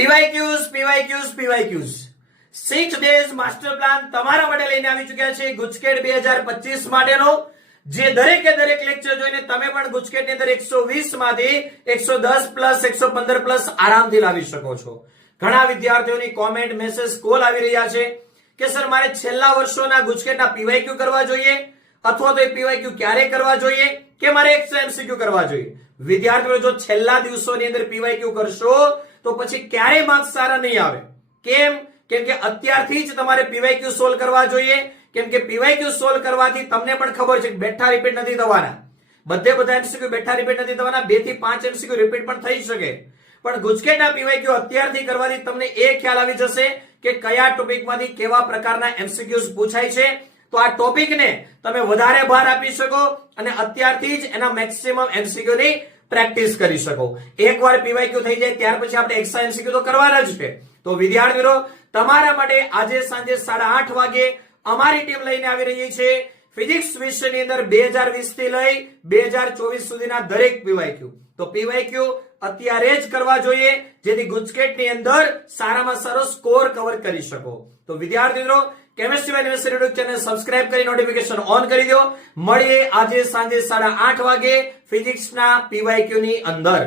પીવાયક્યુઝ 6 days master plan તમારા માટે લઈને આવી ચૂક્યા છે ગુજકેટ 2025 માટેનો, જે દરેકે દરેક લેક્ચર જોઈને તમે પણ ગુજકેટની અંદર 120 માંથી 110 પ્લસ 115 પ્લસ આરામથી લાવી શકો છો. ઘણા વિદ્યાર્થીઓની કોમેન્ટ, મેસેજ, કોલ આવી રહ્યા છે કે સર મારે છેલ્લા વર્ષોના ગુજકેટના પીવાયક્યુ કરવા જોઈએ અથવા તો એ પીવાયક્યુ ક્યારે કરવા જોઈએ કે મારે એક્સ્ટ્રા એમસીક્યુ કરવા જોઈએ. વિદ્યાર્થીઓ જો છેલ્લા દિવસોની અંદર પીવાયક્યુ કરશો તો પછી ક્યારેય માર્ક્સ સારા નહીં આવે. કેમ કે અત્યારથી જ તમારે પીવાયક્યુ સોલ્વ કરવા જોઈએ, કેમ કે પીવાયક્યુ સોલ્વ કરવાથી તમને પણ ખબર છે કે બેઠા રિપીટ નથી થવાના. બધા એમસીક્યુ બેઠા રિપીટ નથી થવાના, 2 થી 5 એમસીક્યુ રિપીટ પણ થઈ શકે. પણ ગુજકેટના પીવાયક્યુ અત્યારથી કરવાથી તમને એ ખ્યાલ આવી જશે કે કયા ટોપિકમાંથી કેવા પ્રકારના એમસીક્યુઝ પૂછાય છે. તો આ ટોપિકને તમે વધારે ભાર આપી શકો અને અત્યારથી જ એના મેક્સિમમ એમસીક્યુ ની પ્રેક્ટિસ કરી શકો. એકવાર પીવાયક્યુ થઈ જાય ત્યાર પછી આપણે એક્સ્ટ્રા એમસીક્યુ તો કરવાના જ છે. તો વિદ્યાર્થીઓ, તમારા માટે આજે સાંજે 8:30 વાગે અમારી ટીમ લઈને આવી રહી છે ફિઝિક્સ વિષયની અંદર 2020 થી લઈ 2024 સુધીના દરેક પીવાયક્યુ. તો પીવાયક્યુ અત્યારે જ કરવા જોઈએ જેથી ગુજકેટની અંદર સારામાં સારો સ્કોર કવર કરી શકો. તો વિદ્યાર્થીઓ, chemistry university YouTube channel subscribe કરી નોટિફિકેશન ઓન કરી દો. મળીએ આજે સાંજે 8:30 વાગે ફિઝિક્સના પીવાયક્યુ ની અંદર.